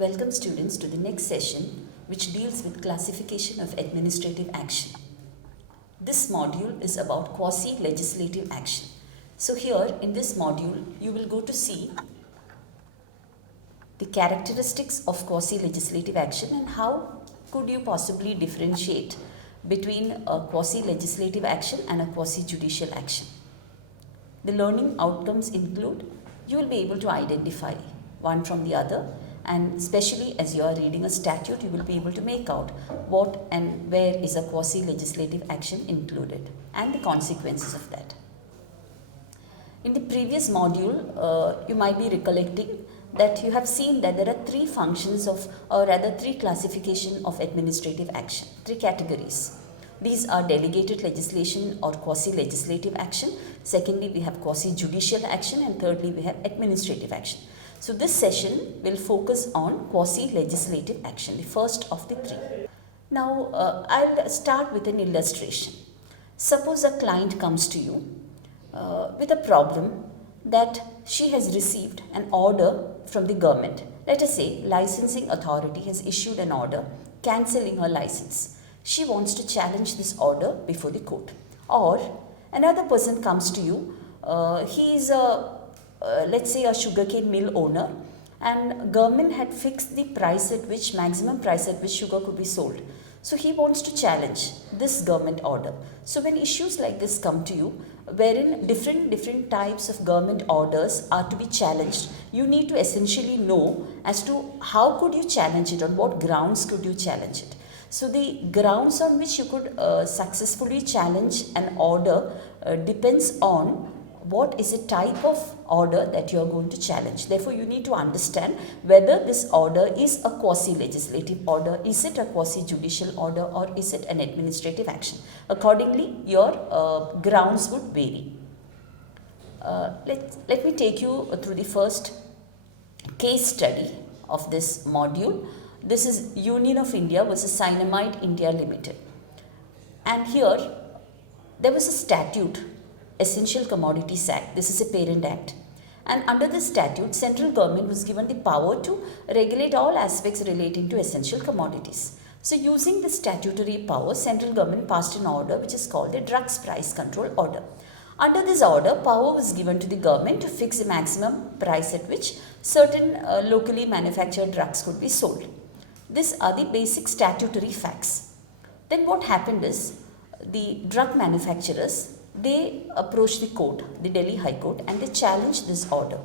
Welcome students to the next session which deals with classification of administrative action. This module is about quasi-legislative action. So here in this module you will go to see the characteristics of quasi-legislative action and how could you possibly differentiate between a quasi-legislative action and a quasi-judicial action. The learning outcomes include you will be able to identify one from the other, and especially as you are reading a statute, you will be able to make out what and where is a quasi-legislative action included and the consequences of that. In the previous module, you might be recollecting that you have seen that there are three functions of, or rather three classification of administrative action, three categories. These are delegated legislation or quasi-legislative action. Secondly, we have quasi-judicial action, and thirdly, we have administrative action. So this session will focus on quasi-legislative action, the first of the three. Now, I'll start with an illustration. Suppose a client comes to you with a problem that she has received an order from the government. Let us say licensing authority has issued an order cancelling her license. She wants to challenge this order before the court. Or another person comes to you, he is let's say a sugarcane mill owner, and government had fixed the price at which, maximum price at which sugar could be sold. So he wants to challenge this government order. So when issues like this come to you, wherein different types of government orders are to be challenged, you need to essentially know as to how could you challenge it, on what grounds could you challenge it. So the grounds on which you could successfully challenge an order depends on what is the type of order that you are going to challenge. Therefore, you need to understand whether this order is a quasi-legislative order, is it a quasi-judicial order, or is it an administrative action. Accordingly, your grounds would vary. Let me take you through the first case study of this module. This is Union of India versus Cyanamide India Limited. And here, there was a statute, Essential Commodities Act. This is a parent act. And under this statute, central government was given the power to regulate all aspects relating to essential commodities. So using this statutory power, central government passed an order which is called the Drugs Price Control Order. Under this order, power was given to the government to fix the maximum price at which certain locally manufactured drugs could be sold. These are the basic statutory facts. Then what happened is, the drug manufacturers, they approached the court, the Delhi High Court, and they challenged this order.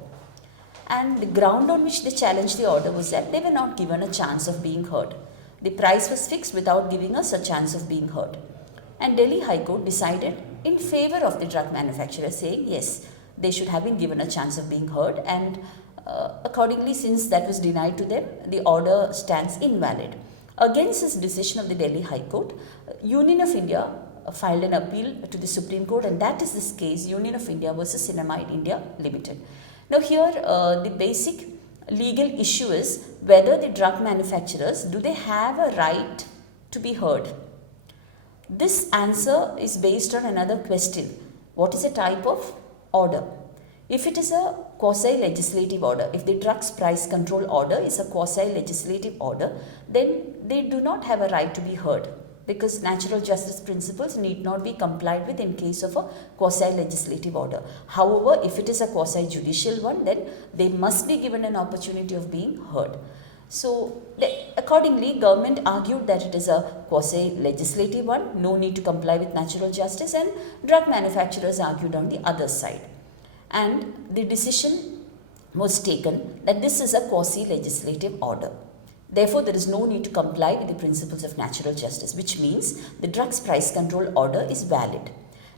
And the ground on which they challenged the order was that they were not given a chance of being heard. The price was fixed without giving us a chance of being heard. And Delhi High Court decided in favor of the drug manufacturer, saying yes, they should have been given a chance of being heard, and accordingly, since that was denied to them, the order stands invalid. Against this decision of the Delhi High Court, Union of India filed an appeal to the Supreme Court, and that is this case, Union of India versus Cyanamide India Limited. Now here, the basic legal issue is whether the drug manufacturers, do they have a right to be heard? This answer is based on another question. What is a type of order? If it is a quasi-legislative order, if the drugs price control order is a quasi-legislative order, then they do not have a right to be heard, because natural justice principles need not be complied with in case of a quasi-legislative order. However, if it is a quasi-judicial one, then they must be given an opportunity of being heard. So, accordingly, government argued that it is a quasi-legislative one, no need to comply with natural justice, and drug manufacturers argued on the other side. And the decision was taken that this is a quasi-legislative order. Therefore, there is no need to comply with the principles of natural justice, which means the drugs price control order is valid.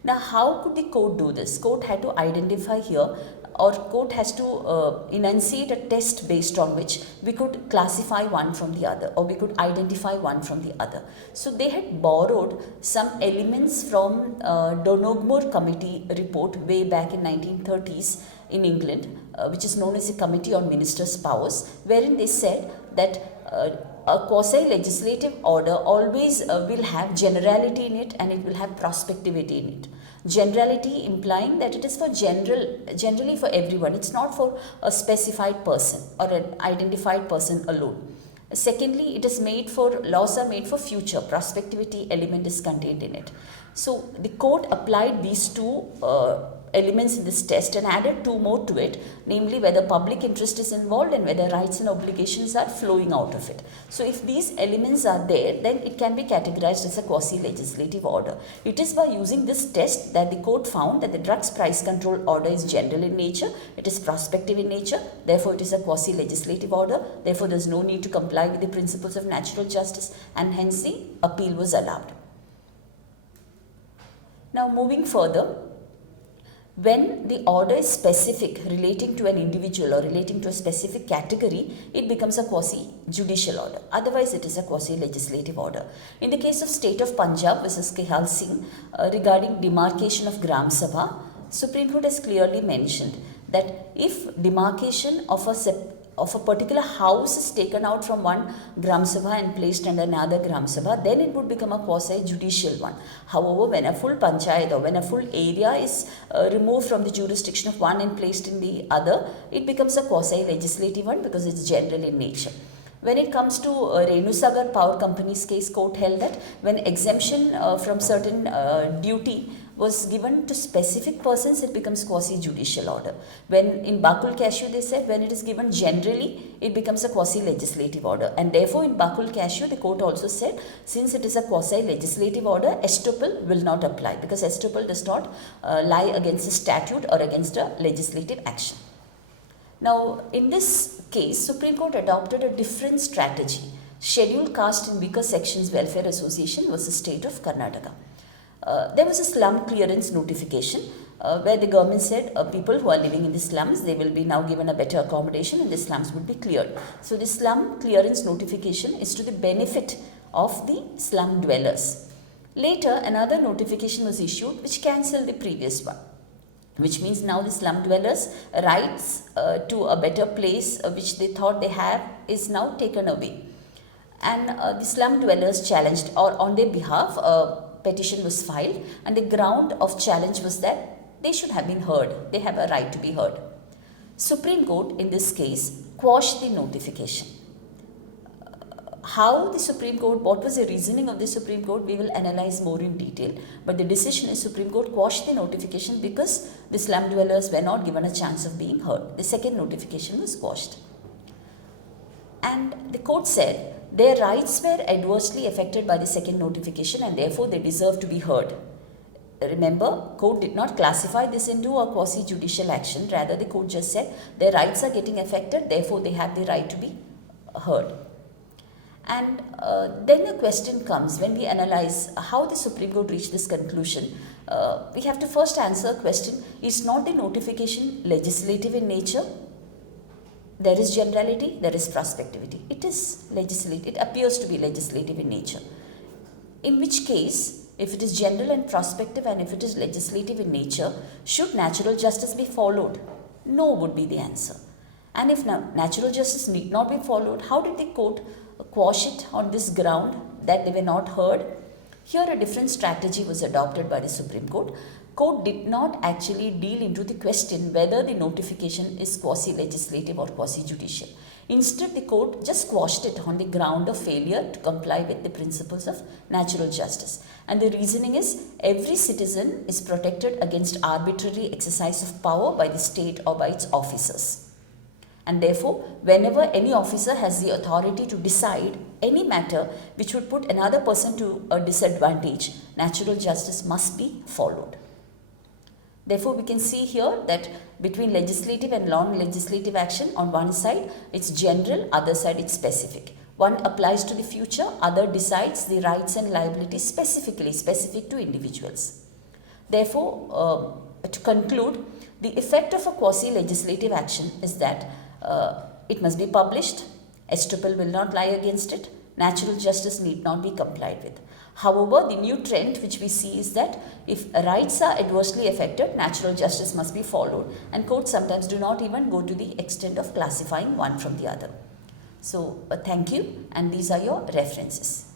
Now, how could the court do this? Court had to identify here, or court has to enunciate a test based on which we could classify one from the other, or we could identify one from the other. So they had borrowed some elements from Donogmore committee report way back in 1930s, in England, which is known as the Committee on Ministers' Powers, wherein they said that a quasi-legislative order always will have generality in it and it will have prospectivity in it. Generality implying that it is for generally for everyone. It's not for a specified person or an identified person alone. Secondly, it is made for, laws are made for future. Prospectivity element is contained in it. So the court applied these two elements in this test and added two more to it, namely whether public interest is involved and whether rights and obligations are flowing out of it. So if these elements are there, then it can be categorized as a quasi-legislative order. It is by using this test that the court found that the drugs price control order is general in nature, it is prospective in nature, therefore it is a quasi-legislative order, therefore there is no need to comply with the principles of natural justice, and hence the appeal was allowed. Now moving further, when the order is specific relating to an individual or relating to a specific category, it becomes a quasi-judicial order. Otherwise, it is a quasi-legislative order. In the case of State of Punjab versus Kehal Singh regarding demarcation of Gram Sabha, Supreme Court has clearly mentioned that if demarcation of a particular house is taken out from one Gram Sabha and placed under another Gram Sabha, then it would become a quasi-judicial one. However, when a full panchayat or when a full area is removed from the jurisdiction of one and placed in the other, it becomes a quasi-legislative one because it's general in nature. When it comes to Renusagar Power Company's case, court held that when exemption from certain duty was given to specific persons, it becomes quasi-judicial order. When in Bakul Cashew, they said when it is given generally, it becomes a quasi-legislative order. And therefore, in Bakul Cashew, the court also said, since it is a quasi-legislative order, estoppel will not apply because estoppel does not lie against a statute or against a legislative action. Now, in this case, Supreme Court adopted a different strategy. Scheduled Caste and Weaker Sections Welfare Association versus State of Karnataka. There was a slum clearance notification where the government said people who are living in the slums, they will be now given a better accommodation and the slums would be cleared. So the slum clearance notification is to the benefit of the slum dwellers. Later, another notification was issued which cancelled the previous one, which means now the slum dwellers' rights to a better place which they thought they have is now taken away. And the slum dwellers challenged, or on their behalf, petition was filed, and the ground of challenge was that they should have been heard. They have a right to be heard. Supreme Court in this case quashed the notification. How the Supreme Court, what was the reasoning of the Supreme Court, we will analyze more in detail. But the decision is Supreme Court quashed the notification because the slum dwellers were not given a chance of being heard. The second notification was quashed. And the court said their rights were adversely affected by the second notification and therefore they deserve to be heard. Remember, court did not classify this into a quasi-judicial action. Rather, the court just said their rights are getting affected, therefore they have the right to be heard. And then the question comes, when we analyze how the Supreme Court reached this conclusion, we have to first answer a question, is not the notification legislative in nature? There is generality, there is prospectivity. It is legislative, it appears to be legislative in nature. In which case, if it is general and prospective and if it is legislative in nature, should natural justice be followed? No would be the answer. And if natural justice need not be followed, how did the court quash it on this ground that they were not heard? Here a different strategy was adopted by the Supreme Court. Court did not actually deal into the question whether the notification is quasi-legislative or quasi-judicial. Instead, the court just quashed it on the ground of failure to comply with the principles of natural justice. And the reasoning is every citizen is protected against arbitrary exercise of power by the state or by its officers. And therefore, whenever any officer has the authority to decide any matter which would put another person to a disadvantage, natural justice must be followed. Therefore, we can see here that between legislative and non-legislative action, on one side it's general, other side it's specific. One applies to the future, other decides the rights and liabilities specific to individuals. Therefore, to conclude, the effect of a quasi-legislative action is that it must be published, estoppel will not lie against it, natural justice need not be complied with. However, the new trend which we see is that if rights are adversely affected, natural justice must be followed, and courts sometimes do not even go to the extent of classifying one from the other. So, thank you, and these are your references.